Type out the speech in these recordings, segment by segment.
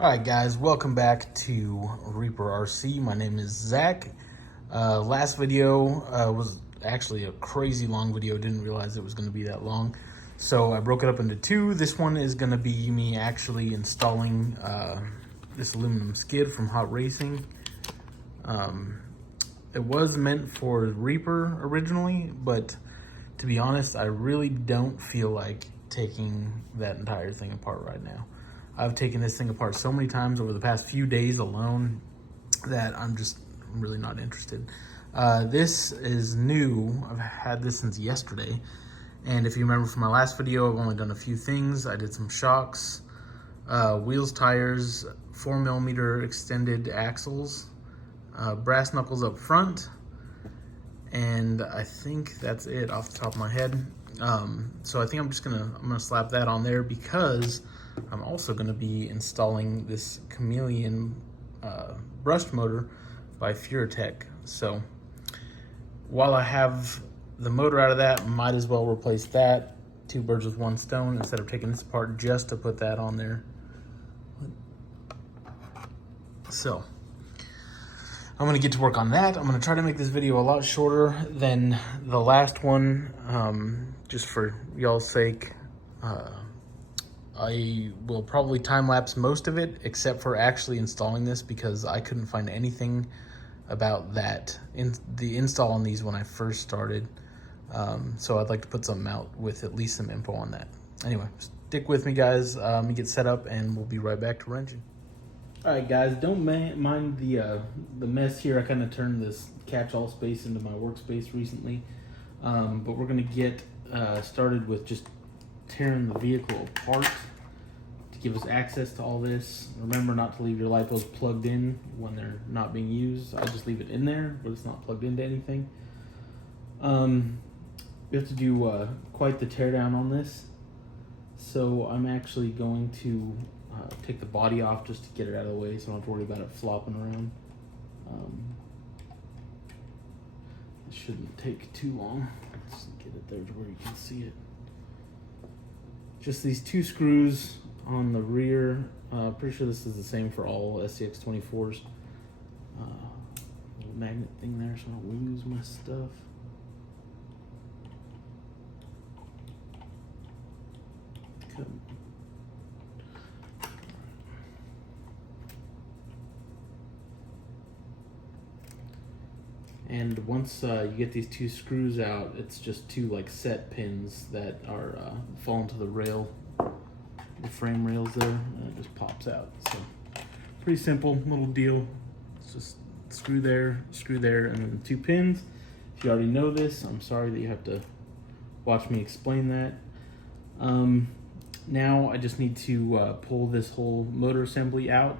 Alright guys, welcome back to Reaper RC. My name is Zach. Last video was actually a crazy long video. Didn't realize it was going to be that long. So I broke it up into two. This one is going to be me actually installing this aluminum skid from Hot Racing. It was meant for Reaper originally, but to be honest, I really don't feel like taking that entire thing apart right now. I've taken this thing apart so many times over the past few days alone that I'm really not interested. This is new. I've had this since yesterday. And if you remember from my last video, I've only done a few things. I did some shocks, wheels, tires, 4mm extended axles, brass knuckles up front, and I think that's it off the top of my head. So I think I'm gonna slap that on there because I'm also gonna be installing this Chameleon brushed motor by Furitek. So while I have the motor out of that, might as well replace that. Two birds with one stone instead of taking this apart just to put that on there. So I'm gonna get to work on that. I'm gonna try to make this video a lot shorter than the last one, just for y'all's sake. I will probably time-lapse most of it, except for actually installing this, because I couldn't find anything about that in the install on these when I first started. So I'd like to put something out with at least some info on that. Anyway, stick with me, guys. Let me get set up, and we'll be right back to wrenching. All right, guys, don't mind the mess here. I kind of turned this catch-all space into my workspace recently, but we're gonna get started with just tearing the vehicle apart to give us access to all this. Remember not to leave your lipos plugged in when they're not being used. I just leave it in there, but it's not plugged into anything. We have to do quite the teardown on this, so I'm actually going to take the body off just to get it out of the way so I don't have to worry about it flopping around. It shouldn't take too long. Let's get it there to where you can see it. Just these two screws on the rear. Pretty sure this is the same for all SCX24s. Little magnet thing there so I don't lose my stuff. Come. And once you get these two screws out, it's just two like set pins that are fall into the rail, the frame rails there, and it just pops out. So pretty simple little deal. It's just screw there, and then the two pins. If you already know this, I'm sorry that you have to watch me explain that. Now I just need to pull this whole motor assembly out,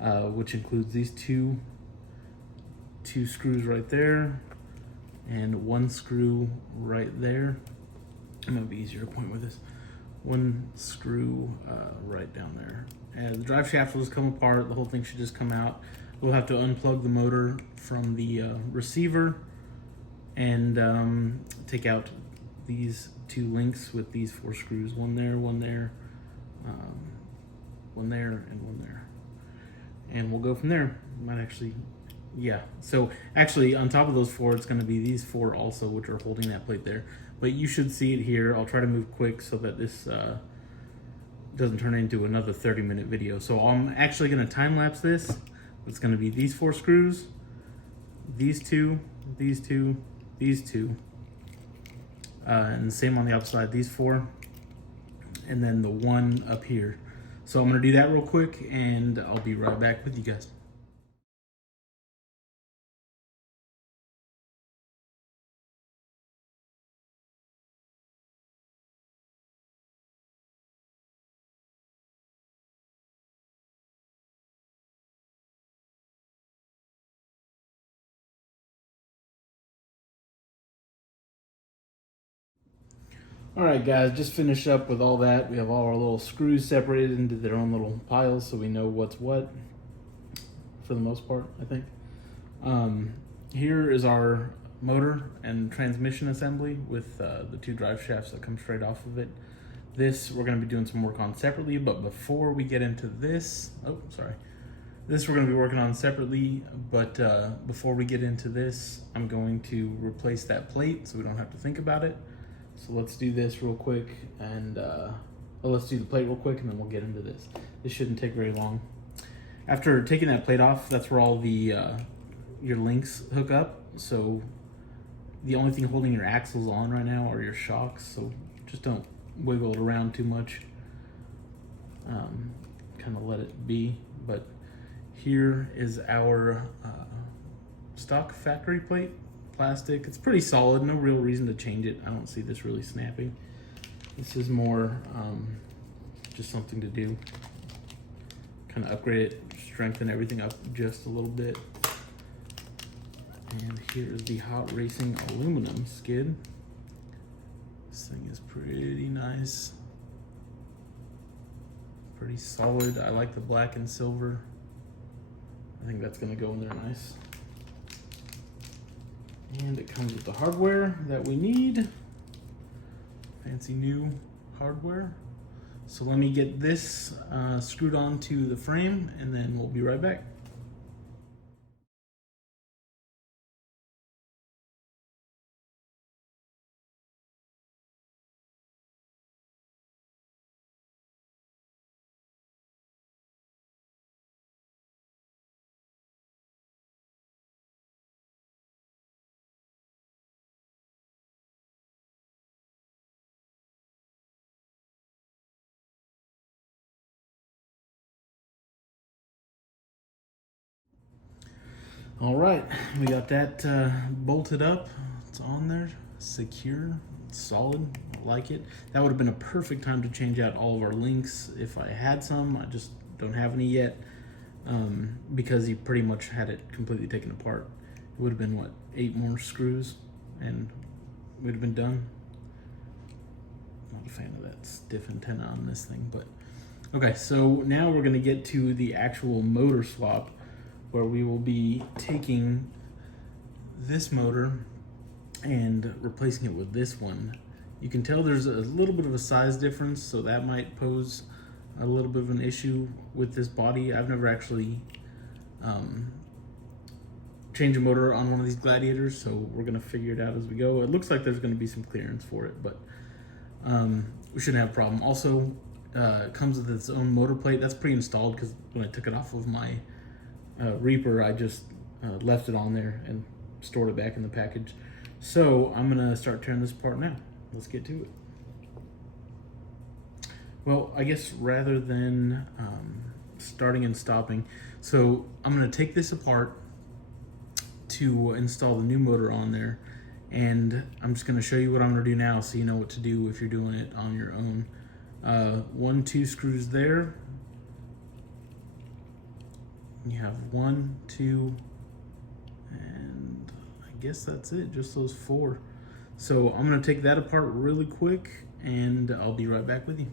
which includes these two screws right there and one screw right there. It might be easier to point with this. One screw right down there. And the drive shaft will just come apart. The whole thing should just come out. We'll have to unplug the motor from the receiver and take out these two links with these four screws. One there, one there, one there, and one there. And we'll go from there. Might actually, yeah. So actually on top of those four, it's gonna be these four also, which are holding that plate there. But you should see it here. I'll try to move quick so that this doesn't turn into another 30-minute video. So I'm actually gonna time lapse this. It's gonna be these four screws, these two, these two, these two, and the same on the outside, these four, and then the one up here. So I'm gonna do that real quick and I'll be right back with you guys. All right, guys, just finished up with all that. We have all our little screws separated into their own little piles so we know what's what, for the most part, I think. Here is our motor and transmission assembly with the two drive shafts that come straight off of it. This we're going to be doing some work on separately, but before we get into this, this we're going to be working on separately, but before we get into this, I'm going to replace that plate so we don't have to think about it. So let's do this real quick, and let's do the plate real quick, and then we'll get into this. This shouldn't take very long. After taking that plate off, that's where all the your links hook up. So the only thing holding your axles on right now are your shocks, so just don't wiggle it around too much. Kind of let it be. But here is our stock factory plate, plastic. It's pretty solid, no real reason to change it. I don't see this really snapping. This is more just something to do. Kind of upgrade it, strengthen everything up just a little bit. And here is the Hot Racing aluminum skid. This thing is pretty nice. Pretty solid. I like the black and silver. I think that's gonna go in there nice. And it comes with the hardware that we need. Fancy new hardware. So let me get this screwed onto the frame, and then we'll be right back. All right, we got that bolted up. It's on there, secure, it's solid, I like it. That would have been a perfect time to change out all of our links if I had some. I just don't have any yet because he pretty much had it completely taken apart. It would have been, what, 8 more screws and we'd have been done. Not a fan of that stiff antenna on this thing, but okay, so now we're gonna get to the actual motor swap, where we will be taking this motor and replacing it with this one. You can tell there's a little bit of a size difference, so that might pose a little bit of an issue with this body. I've never actually changed a motor on one of these Gladiators, so we're gonna figure it out as we go. It looks like there's gonna be some clearance for it, but we shouldn't have a problem. Also, it comes with its own motor plate. That's pre-installed because when I took it off of my Reaper, I just left it on there and stored it back in the package. So I'm gonna start tearing this apart now. Let's get to it. Well, I guess rather than starting and stopping, so I'm gonna take this apart to install the new motor on there, and I'm just gonna show you what I'm gonna do now so you know what to do if you're doing it on your own. 1, 2 screws there. You have 1, 2, and I guess that's it, just those 4. So I'm gonna take that apart really quick and I'll be right back with you.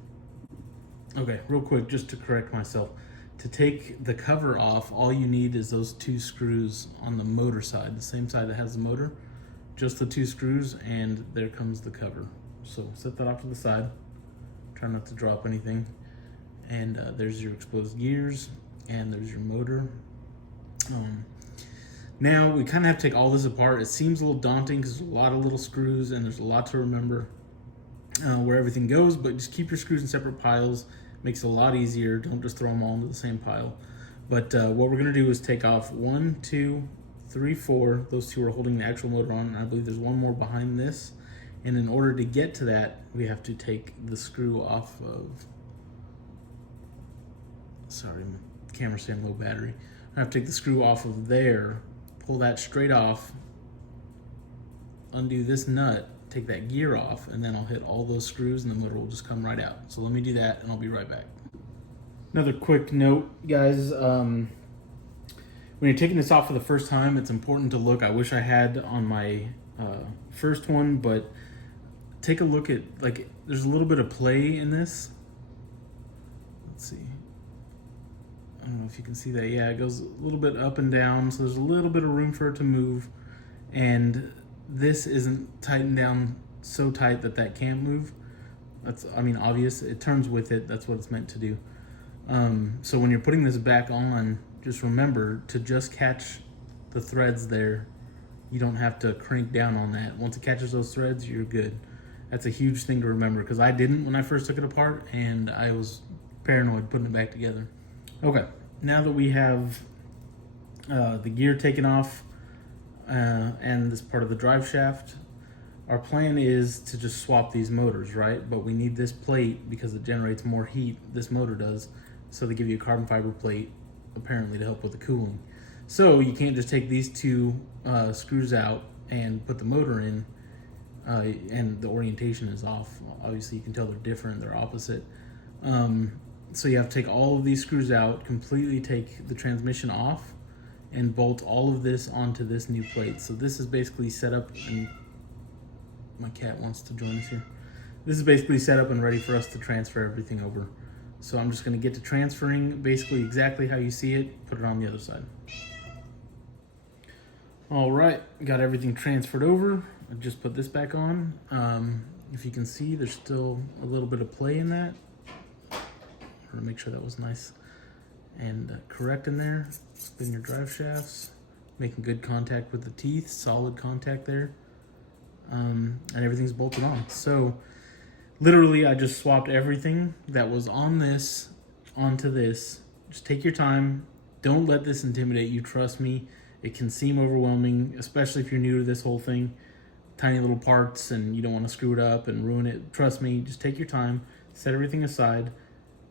Okay, real quick, just to correct myself. To take the cover off, all you need is those 2 screws on the motor side, the same side that has the motor. Just the 2 screws, and there comes the cover. So set that off to the side. Try not to drop anything. And there's your exposed gears. And there's your motor. Now we kind of have to take all this apart. It seems a little daunting because there's a lot of little screws and there's a lot to remember where everything goes, but just keep your screws in separate piles. Makes it a lot easier. Don't just throw them all into the same pile. But what we're gonna do is take off 1, 2, 3, 4. Those 2 are holding the actual motor on. And I believe there's one more behind this. And in order to get to that, we have to take the screw off of, sorry, camera saying low battery. I have to take the screw off of there, pull that straight off, undo this nut, take that gear off, and then I'll hit all those screws and the motor will just come right out. So let me do that and I'll be right back. Another quick note, guys, when you're taking this off for the first time, it's important to look. I wish I had on my first one, but take a look at, like, there's a little bit of play in this. Let's see. I don't know if you can see that. Yeah, it goes a little bit up and down, so there's a little bit of room for it to move. And this isn't tightened down so tight that that can't move. That's, I mean, obvious. It turns with it. That's what it's meant to do. So when you're putting this back on, just remember to just catch the threads there. You don't have to crank down on that. Once it catches those threads, you're good. That's a huge thing to remember, because I didn't when I first took it apart, and I was paranoid putting it back together. Okay, now that we have the gear taken off and this part of the drive shaft, our plan is to just swap these motors, right? But we need this plate because it generates more heat, this motor does, so they give you a carbon fiber plate apparently to help with the cooling. So you can't just take these two screws out and put the motor in and the orientation is off. Obviously you can tell they're different, they're opposite. So you have to take all of these screws out, completely take the transmission off, and bolt all of this onto this new plate. So this is basically set up, and my cat wants to join us here. This is basically set up and ready for us to transfer everything over. So I'm just gonna get to transferring basically exactly how you see it, put it on the other side. All right, got everything transferred over. I just put this back on. If you can see, there's still a little bit of play in that. I want to make sure that was nice and correct in there. Spin your drive shafts, making good contact with the teeth, solid contact there. And everything's bolted on. So literally I just swapped everything that was on this onto this. Just take your time. Don't let this intimidate you, trust me. It can seem overwhelming, especially if you're new to this whole thing. Tiny little parts and you don't want to screw it up and ruin it. Trust me, just take your time, set everything aside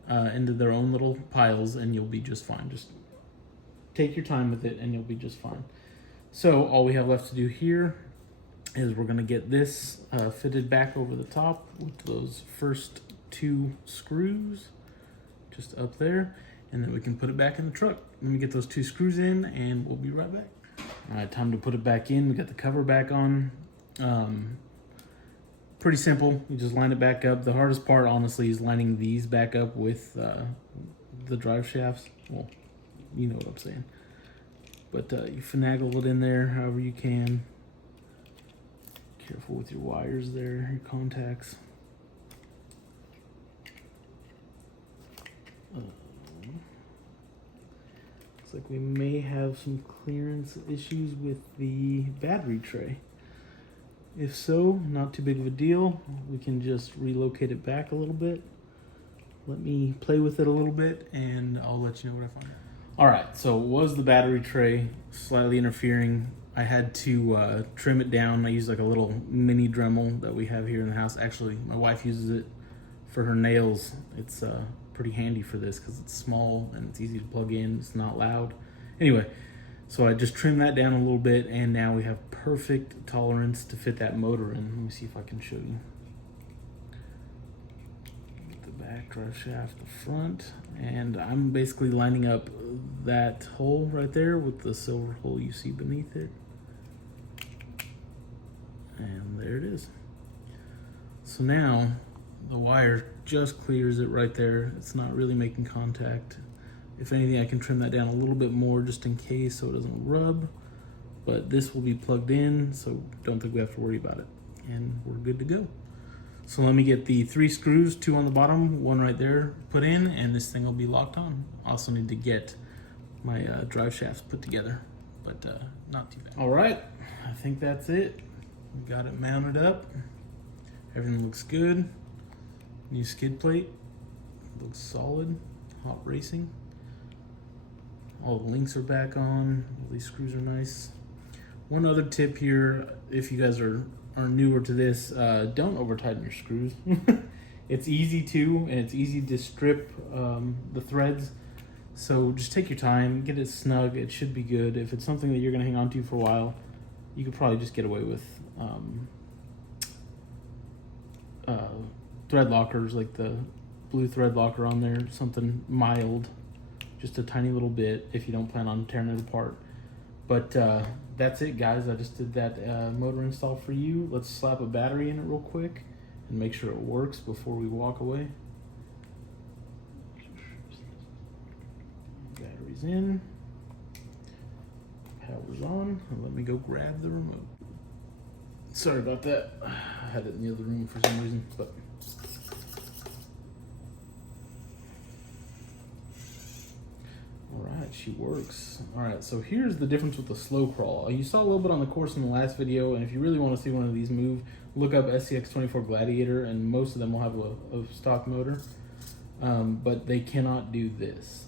into their own little piles, and you'll be just fine. Just take your time with it and you'll be just fine. So all we have left to do here is we're gonna get this fitted back over the top with those first two screws just up there, and then we can put it back in the truck. Let me get those two screws in and we'll be right back. All right, time to put it back in. We got the cover back on. Pretty simple. You just line it back up. The hardest part, honestly, is lining these back up with the drive shafts. Well, you know what I'm saying. But you finagle it in there however you can. Careful with your wires there, your contacts. Looks like we may have some clearance issues with the battery tray. If so, not too big of a deal. We can just relocate it back a little bit. Let me play with it a little bit and I'll let you know what I find. All right, so it was the battery tray slightly interfering. I had to trim it down. I used like a little mini Dremel that we have here in the house. Actually, my wife uses it for her nails. It's pretty handy for this because it's small and it's easy to plug in. It's not loud. Anyway, so I just trimmed that down a little bit, and now we have perfect tolerance to fit that motor in. Let me see if I can show you. Get the back drive shaft, the front, and I'm basically lining up that hole right there with the silver hole you see beneath it. And there it is. So now the wire just clears it right there. It's not really making contact. If anything, I can trim that down a little bit more just in case so it doesn't rub. But this will be plugged in, so don't think we have to worry about it. And we're good to go. So let me get the 3 screws, 2 on the bottom, 1 right there, put in, and this thing will be locked on. Also need to get my drive shafts put together, but not too bad. All right, I think that's it. We got it mounted up. Everything looks good. New skid plate, looks solid, hot racing. All the links are back on. All these screws are nice. One other tip here, if you guys are newer to this, don't over tighten your screws. It's easy to, and it's easy to strip the threads. So just take your time, get it snug. It should be good. If it's something that you're gonna hang on to for a while, you could probably just get away with thread lockers, like the blue thread locker on there, something mild, just a tiny little bit if you don't plan on tearing it apart. But that's it, guys. I just did that motor install for you. Let's slap a battery in it real quick and make sure it works before we walk away. Battery's in, power's on, and let me go grab the remote. Sorry about that. I had it in the other room for some reason, but right, she works. All right, so here's the difference with the slow crawl. You saw a little bit on the course in the last video, and if you really want to see one of these move, look up SCX24 Gladiator, and most of them will have a stock motor, but they cannot do this.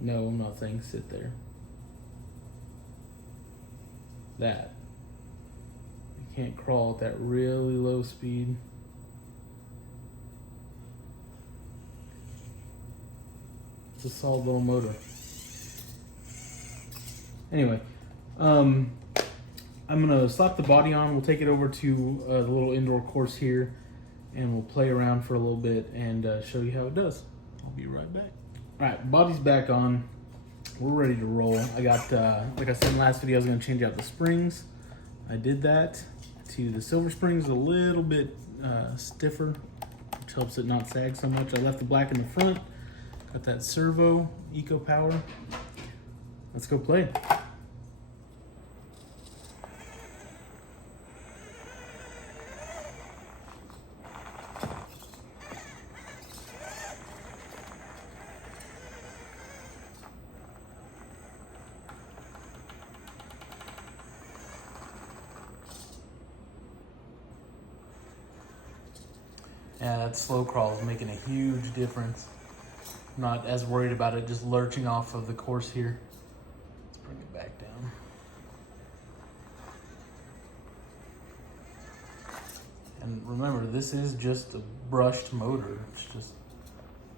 No, I'm not saying sit there. That. You can't crawl at that really low speed. It's a solid little motor. Anyway, I'm gonna slap the body on. We'll take it over to the little indoor course here, and we'll play around for a little bit and show you how it does. I'll be right back. All right, body's back on. We're ready to roll. I got, like I said in the last video, I was gonna change out the springs. I did that to the silver springs, a little bit stiffer, which helps it not sag so much. I left the black in the front. Got that servo eco power. Let's go play. Yeah, that slow crawl is making a huge difference. Not as worried about it just lurching off of the course here. Let's bring it back down. And remember, this is just a brushed motor. It's just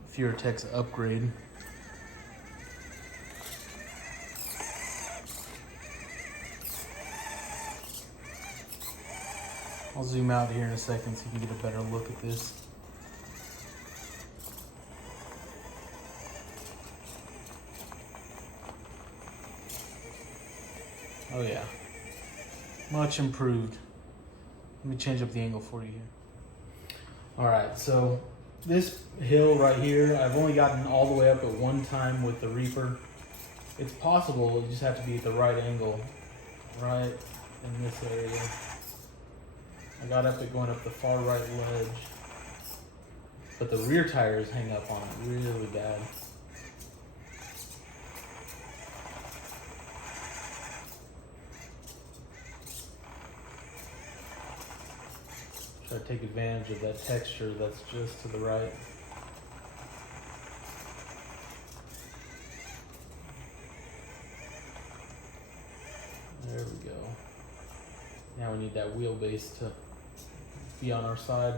Furitek's upgrade. I'll zoom out here in a second so you can get a better look at this. Oh yeah, much improved. Let me change up the angle for you here. All right, so this hill right here, I've only gotten all the way up at one time with the Reaper. It's possible, you just have to be at the right angle, right in this area. I got up it going up the far right ledge, but the rear tires hang up on it really bad. Try to take advantage of that texture that's just to the right. There we go. Now we need that wheelbase to be on our side.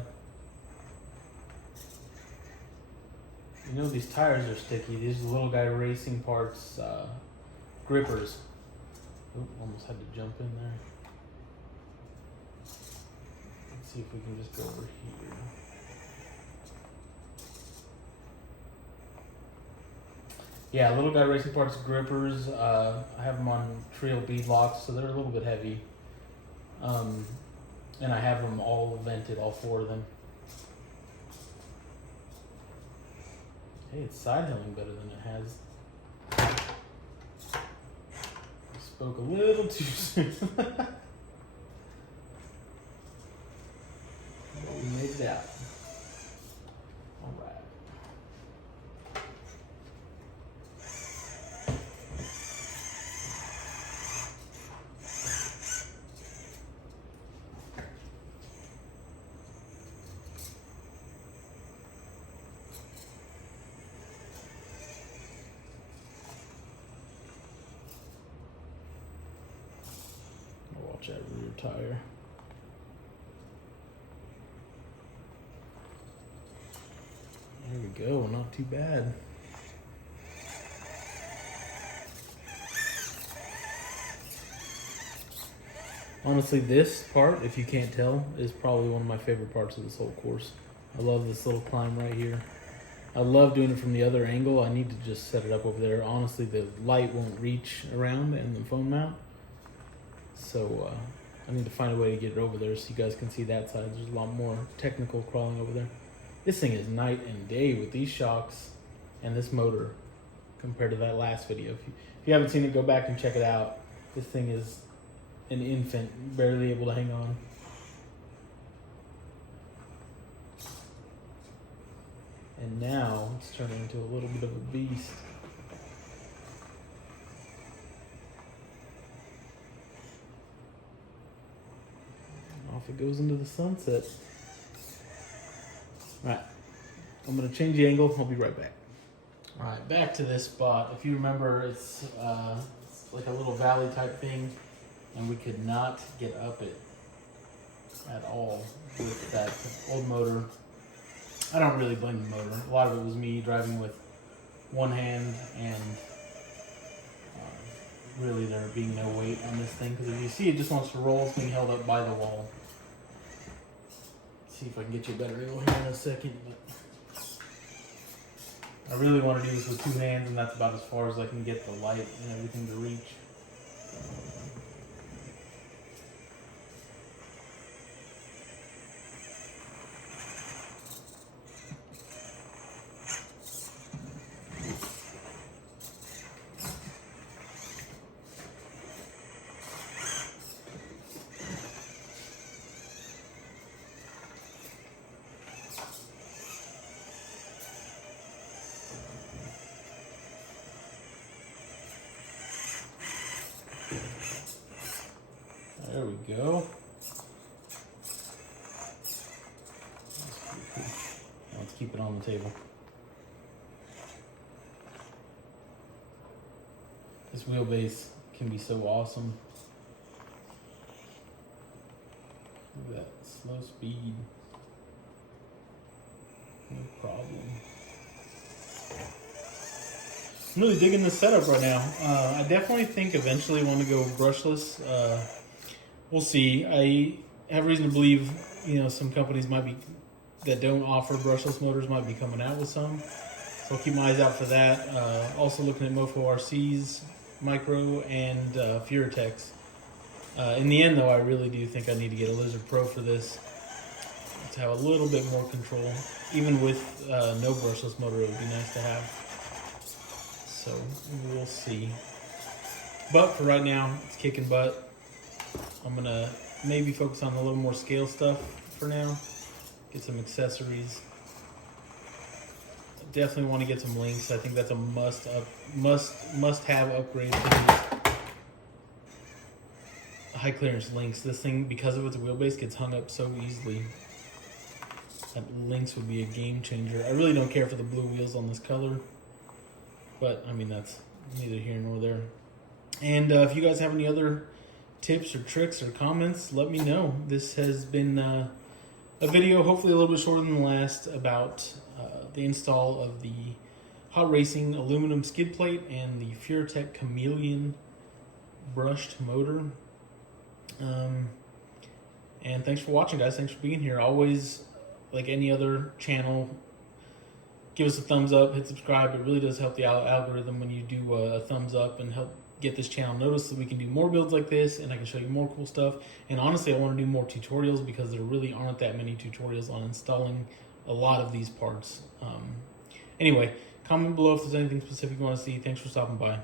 You know these tires are sticky. These little guy racing parts, grippers. Oop, almost had to jump in there. Let's see if we can just go over here. Yeah, little guy racing parts, grippers. I have them on Trio bead locks, so they're a little bit heavy. And I have them all vented, all four of them. Hey, it's side hilling better than it has. I spoke a little too soon. But we made it out. All right. Watch that rear tire. There we go, not too bad. Honestly, this part, if you can't tell, is probably one of my favorite parts of this whole course. I love this little climb right here. I love doing it from the other angle. I need to just set it up over there. Honestly, the light won't reach around in the phone mount. So I need to find a way to get it over there so you guys can see that side. There's a lot more technical crawling over there. This thing is night and day with these shocks and this motor compared to that last video. If you haven't seen it, go back and check it out. This thing is an infant, barely able to hang on. And now it's turning into a little bit of a beast. Off it goes into the sunset. All right, I'm gonna change the angle. I'll be right back. All right, back to this spot. If you remember, it's like a little valley type thing, and we could not get up it at all with that old motor. I don't really blame the motor. A lot of it was me driving with one hand and really there being no weight on this thing, because if you see it just wants to roll, it's being held up by the wall. Let's see if I can get you a better angle here in a second. But I really want to do this with two hands, and that's about as far as I can get the light and everything to reach. There we go. Let's keep it on the table. This wheelbase can be so awesome. Look at that slow speed. No problem. I'm really digging this setup right now. I definitely think eventually want to go brushless. We'll see. I have reason to believe, some companies that don't offer brushless motors might be coming out with some. So I'll keep my eyes out for that. Also looking at Mofo RC's Micro and Furitek's. In the end, though, I really do think I need to get a Lizard Pro for this to have a little bit more control. Even with no brushless motor, it would be nice to have. So we'll see. But for right now, it's kicking butt. I'm gonna maybe focus on a little more scale stuff for now. Get some accessories. Definitely want to get some links. I think that's a must have upgrade to these high clearance links. This thing, because of its wheelbase, gets hung up so easily. That links would be a game changer. I really don't care for the blue wheels on this color, but I mean that's neither here nor there. And if you guys have any other tips or tricks or comments, let me know. This has been a video, hopefully a little bit shorter than the last, about the install of the Hot Racing aluminum skid plate and the Furitek Chameleon brushed motor. And thanks for watching, guys. Thanks for being here. Always, like any other channel, give us a thumbs up, hit subscribe. It really does help the algorithm when you do a thumbs up, and help get this channel noticed so we can do more builds like this and I can show you more cool stuff. And honestly, I want to do more tutorials because there really aren't that many tutorials on installing a lot of these parts. Anyway, comment below if there's anything specific you want to see. Thanks for stopping by.